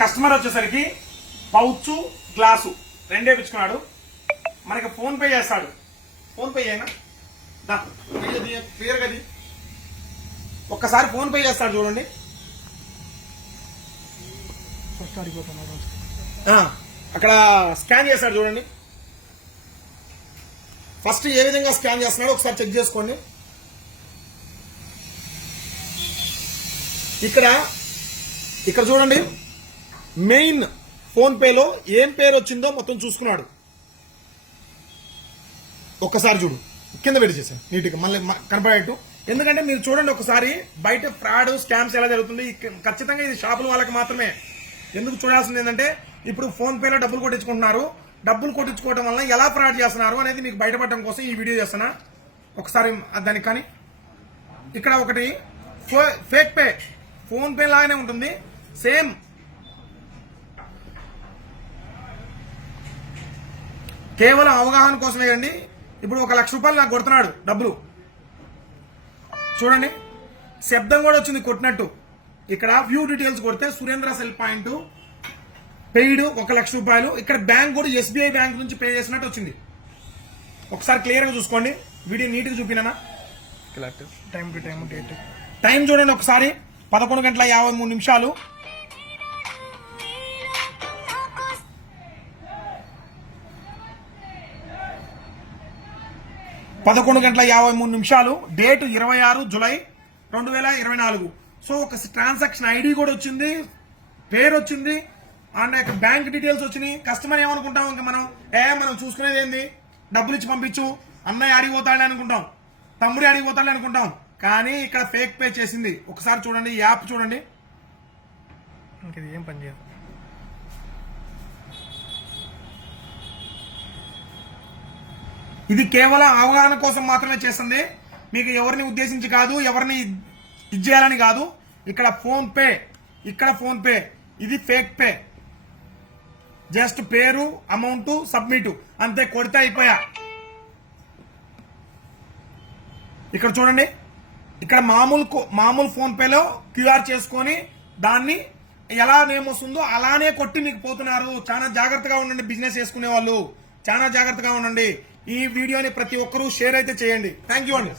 Customer వచ్చేసరికి pouch glass రెండే పిచ్చుకున్నాడు. మనకి ఫోన్ పే చేస్తాడు. ఫోన్ పే అయినా క్లియర్ గది ఒక్కసారి ఫోన్ పే చేస్తాడు చూడండి. అక్కడ స్కాన్ చేస్తాడు చూడండి. ఫస్ట్ ఏ విధంగా స్కాన్ చేస్తున్నాడో ఒకసారి చెక్ చేసుకోండి. ఇక్కడ చూడండి, మెయిన్ ఫోన్ పేలో ఏం పేరు వచ్చిందో మొత్తం చూసుకున్నాడు. ఒక్కసారి చూడు, కింద పెట్టి చేశాను నీట్గా మళ్ళీ కనపడేట్టు. ఎందుకంటే మీరు చూడండి ఒకసారి, బయట ఫ్రాడ్ స్కామ్స్ ఎలా జరుగుతుంది. ఖచ్చితంగా ఇది షాపుల వాళ్ళకి మాత్రమే. ఎందుకు చూడాల్సింది ఏంటంటే, ఇప్పుడు ఫోన్ పేలో డబ్బులు కొట్టించుకుంటున్నారు. డబ్బులు కొట్టించుకోవడం వల్ల ఎలా ఫ్రాడ్ చేస్తున్నారు అనేది మీకు బయటపడడం కోసం ఈ వీడియో చేస్తున్నా. ఒకసారి దానికి కానీ ఇక్కడ ఒకటి ఫేక్ పే, ఫోన్ పే లాగానే ఉంటుంది సేమ్. కేవలం అవగాహన కోసమే అండి. ఇప్పుడు 1 లక్ష రూపాయలు నాకు కొడుతున్నాడు డబ్బులు. చూడండి, శబ్దం కూడా వచ్చింది కొట్టినట్టు. ఇక్కడ వ్యూ డీటెయిల్స్ కొడితే సురేంద్ర సెల్ పాయింట్ పెయిడ్ 1 లక్ష రూపాయలు. ఇక్కడ బ్యాంక్ కూడా ఎస్బీఐ బ్యాంక్ నుంచి పే చేసినట్టు వచ్చింది. ఒకసారి క్లియర్ గా చూసుకోండి. వీడియో నీట్ గా చూపినా. Time to time date time చూడండి ఒకసారి, 11:53. 11:53. Date 26 July 2024. సో ఒక ట్రాన్సాక్షన్ ఐడి కూడా వచ్చింది, పేరు వచ్చింది, అండ్ బ్యాంక్ డీటెయిల్స్ వచ్చినాయి. కస్టమర్ ఏమనుకుంటాం, ఇంకా మనం చూసుకునేది ఏంది, డబ్బులు ఇచ్చి పంపించు, అన్నయ్య ఆడిపోతాడు అనుకుంటాం, తమ్ముడి ఆడిపోతాడు అనుకుంటాం. కానీ ఇక్కడ ఫేక్ పే చేసింది. ఒకసారి చూడండి, యాప్ చూడండి. ఇంక ఏం పని చేయదు. ఇది కేవలం అవగాహన కోసం మాత్రమే చేస్తుంది. మీకు ఎవరిని ఉద్దేశించి కాదు, ఎవరిని ఇది చేయాలని కాదు. ఇక్కడ ఫోన్ పే, ఇది ఫేక్ పే. జస్ట్ పేరు, అమౌంట్, సబ్మిట్ అంతే, కొడితే అయిపోయా. ఇక్కడ చూడండి, ఇక్కడ మామూలు ఫోన్ పేలో క్యూఆర్ చేసుకొని దాన్ని ఎలా నేమ్ వస్తుందో అలానే కొట్టి మీకు పోతున్నారు. చాలా జాగ్రత్తగా ఉండండి, బిజినెస్ చేసుకునే వాళ్ళు చాలా జాగ్రత్తగా ఉండండి. ఈ వీడియోని ప్రతి ఒక్కరూ షేర్ అయితే చేయండి. థ్యాంక్ యూ అండి.